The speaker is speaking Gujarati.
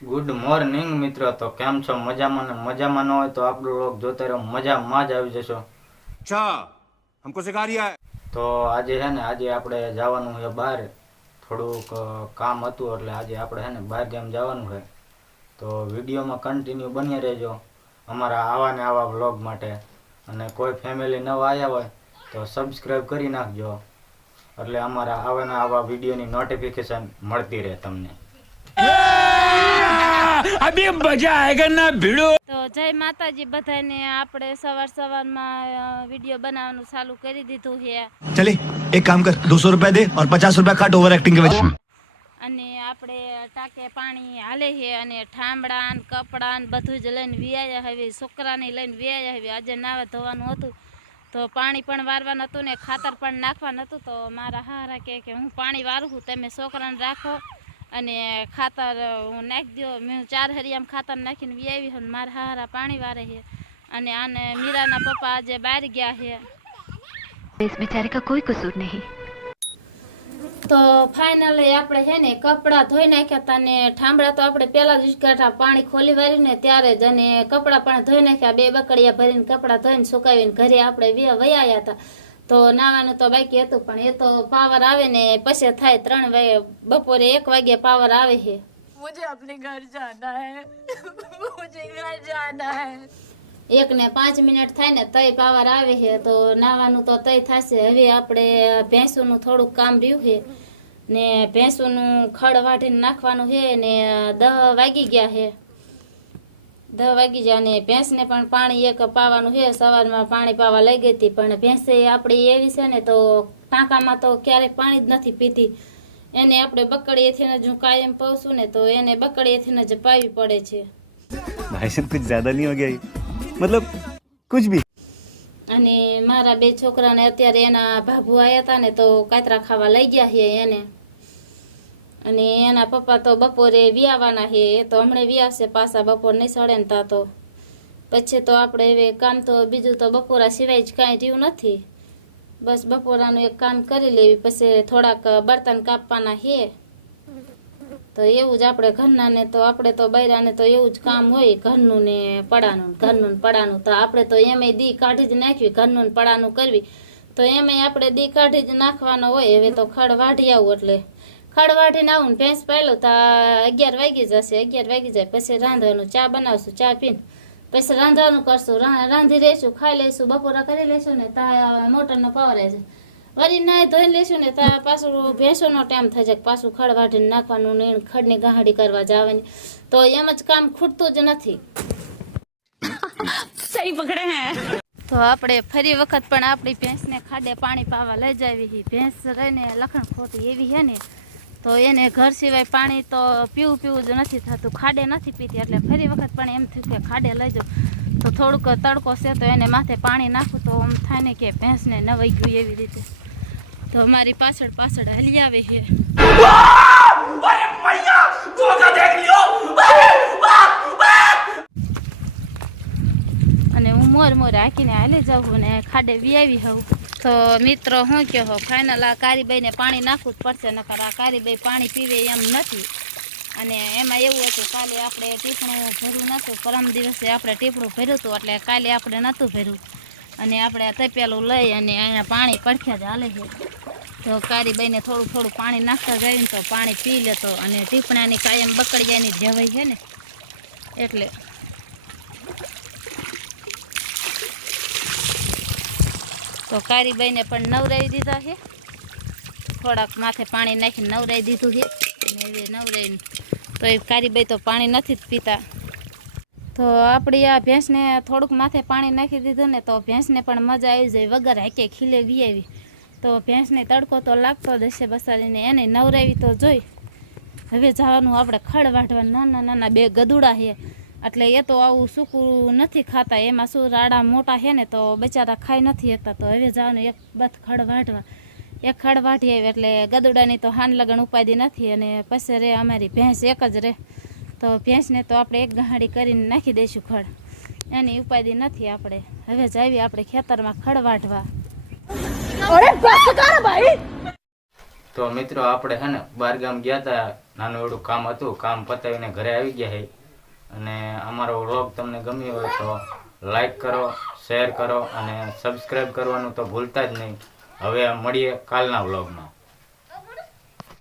ગુડ મોર્નિંગ મિત્રો, તો કેમ છો? મજામાં ને મજામાં ન હોય તો આપણું લોક જોતા રહો, મજામાં જ આવી જશો। अच्छा हमको सिखा रिया है। તો આજે છે ને આજે આપણે જવાનું છે બહાર, થોડુંક કામ હતું એટલે આજે આપણે છે ને બહાર ગામ જવાનું છે। તો વિડીયોમાં કન્ટિન્યુ બન્યા રહેજો અમારા આવા ને આવા વ્લોગ માટે। અને કોઈ ફેમિલી નવા આવ્યા હોય તો સબસ્ક્રાઈબ કરી નાખજો, એટલે અમારા આવા ને આવા વિડીયોની નોટિફિકેશન મળતી રહે તમને। अभी मजा आएगा ना भिड़ो। तो जय माताजी बधाने આપણે સવારમાં વિડિયો બનાવવાનું ચાલુ કરી દીધું છે। चले एक काम कर 200 रुपया दे और 50 रुपया काट ओवर एक्टिंग के वजह અને આપણે ટાકે પાણી હાલે છે અને ઠામડા ને કપડા ને બધું જ લઈને વિયાયા હવે છોકરાને લઈને વિયાયા હવે આજે નાવા ધોવાનું હતું તો પાણી પણ વારવાનું હતું ને ખાતર પણ નાખવાનું હતું। તો મારા હારા કે હું પાણી વારું છું, તમે છોકરાને રાખો અને ખાતર હું નાખી દો। મેં 4 હરિયામ ખાતર નાખીને વિયાવી અને મારા હારા પાણી વારે છે અને આને મીરાના પપ્પા આજે બહાર ગયા છે। इस बेचारे का कोई कसूर नहीं। તો ફાઇનલી આપણે છે ને કપડાં ધોઈ નાખ્યા હતા ને ઠામડા તો આપણે પહેલા જ કાઢા પાણી ખોલી વાર્યું ને ત્યારે જ, અને કપડાં પણ ધોઈ નાખ્યા, 2 બકડિયા ભરીને કપડાં ધોઈને સુકાવીને ઘરે આપણે વયાયા હતા। તો નાવાનું તો બાકી હતું પણ એ તો પાવર આવે ને પછી થાય 3 વાગે, બપોરે 1 વાગે પાવર આવે છે। मुझे अपने घर जाना है मुझे घर जाना है। 1 ને 5 મિનિટ થાય ને તઈ પાવર આવે છે તો નાવાનું તો તઈ થશે। હવે આપણે ભેંસોનું થોડુંક કામ રહ્યું છે ને ભેંસોનું ખડ વાટીને નાખવાનું છે ને 10 વાગી ગયા છે, 10 વાગી ગયા ને ભેંસને પણ પાણી એક પાવાનું છે। સવારમાં પાણી પાવા લઈ ગઈ હતી પણ ભેંસે આપણી એવી છે ને તો ટાંકામાં તો ક્યારેય પાણી જ નથી પીતી, એને આપણે બકડીએથી જ હું કાયમ પાઉં ને તો એને બકડીએથી જ પાવી પડે છે। भाई साहब कुछ ज्यादा नहीं हो गया ये? मतलब कुछ भी। અને મારા 2 છોકરાને અત્યારે એના ભાભુ આવ્યા હતા ને તો કાતરા ખાવા લઈ ગયા છે એને, અને એના પપ્પા તો બપોરે વિયાવાના છે, એ તો હમણે વિયાવશે પાછા, બપોર નહીં સડે ને તા તો પછી તો આપણે હવે કામ તો બીજું તો બપોરા સિવાય જ કાંઈ રહ્યું નથી, બસ બપોરાનું એક કામ કરી લેવી પછી થોડાક બર્તન કાપવાના છે। તો એવું જ આપણે ઘરના ને તો આપણે તો બૈરાને તો એવું જ કામ હોય, ઘરનું ને પડાનું તો આપણે તો એમાંય દી કાઢી જ નાખવી, ઘરનું ને પડાનું કરવી તો એમાંય આપણે દી કાઢી જ નાખવાનો હોય। હવે તો ખડ વાઢી આવું એટલે ખડ વાઢીને આવું ને ભેંસ પાયલું તો 11 વાગી જશે, 11 વાગી જાય પછી રાંધવાનું, ચા બનાવશું, ચા પીને પછી રાંધવાનું કરશું, રાંધી રહીશું, ખાઈ લઈશું, બપોરા કરી લઈશું ને તા મોટરનો પાવર આવે છે, વળી નાય ધોઈ લઈશું ને તા પાછું ભેંસોનો ટાઈમ થઈ જાય, પાછું ખડ વાઢીને નાખવાનું ને ખડની ગાહડી કરવા જવાની, તો એમ જ કામ ખૂટતું જ નથી। सही पकड़े हैं। તો આપણે ફરી વખત પણ આપણી ભેંસને ખાડે પાણી પાવા લઈ જાવી। ભેંસ રહીને લખણ ખોટી એવી છે ને તો એને ઘર સિવાય પાણી તો પીવું જ નથી થતું, ખાડે નથી પીતી, એટલે ફરી વખત પણ એમ થયું કે ખાડે લઈ જાઉં તો થોડુંક તડકો છે તો એને માથે પાણી નાખું તો આમ થાય ને કે ભેંસને નવાઈ ગયું એવી રીતે। તો મારી પાછળ હલી આવે છે। અને હું મોર હાકીને હાલી જાઉં ને ખાડે વિયાવી હોઉં। તો મિત્રો શું કહો, ફાઇનલ આ કારીબાઈને પાણી નાખવું જ પડશે, નકર આ કારીબાઈ પાણી પીવે એમ નથી। અને એમાં એવું હતું કાલે આપણે ટીપણું ભર્યું નહોતું, પરમ દિવસે આપણે ટીપણું ભર્યું હતું એટલે કાલે આપણે નહોતું ભર્યું, અને આપણે તપેલું લઈ અને અહીંયા પાણી પડખ્યા જ હાલે છે। તો કારીબાઈને થોડું પાણી નાખતા જાય ને તો પાણી પી લેતો, અને ટીપણાની કાયમ બકડિયાની જવાઈ છે ને એટલે તો કારીબાઈને પણ નવરાવી દીધા છે, થોડાક માથે પાણી નાખીને નવરાવી દીધું છે, અને હવે નવરાવીને તો એ કારીબાઈ તો પાણી નથી જ પીતા। તો આપણી આ ભેંસને થોડુંક માથે પાણી નાખી દીધું ને તો ભેંસને પણ મજા આવી જાય, વગર હાકે ખીલે વિયાવી તો ભેંસને તડકો તો લાગતો જ હશે બસારીને, એને નવરાવી તો જોઈ। હવે જવાનું આપણે ખડ વાઢવા, નાના 2 ગદુડા છે એટલે એ તો આવું સૂકું નથી ખાતા, એમાં શું રાડા મોટા છે ને તો બચારા ખાઈ નથી શકતા, તો હવે જવાનું એક બથ ખડ વાઢવા, એક ખડ વાઢી આવી એટલે ગદુડાની તો હાન લગન ઉપાધિ નથી, અને પછી રે અમારી ભેંસ એક જ રહે તો ભેંસને તો આપણે એક ગાહડી કરીને નાખી દઈશું ખડ, એની ઉપાધિ નથી આપણે। હવે જાવી આપણે ખેતરમાં ખડ વાઢવા। તો મિત્રો આપણે છે ને બહાર ગામ ગયા હતા નાનું એવડું કામ હતું, કામ પતાવીને ઘરે આવી ગયા છે. અને અમારો વ્લોગ તમને ગમ્યો હોય તો લાઈક કરો, શેર કરો અને સબસ્ક્રાઈબ કરવાનું તો ભૂલતા જ નહીં. હવે મળીએ કાલના વ્લોગમાં.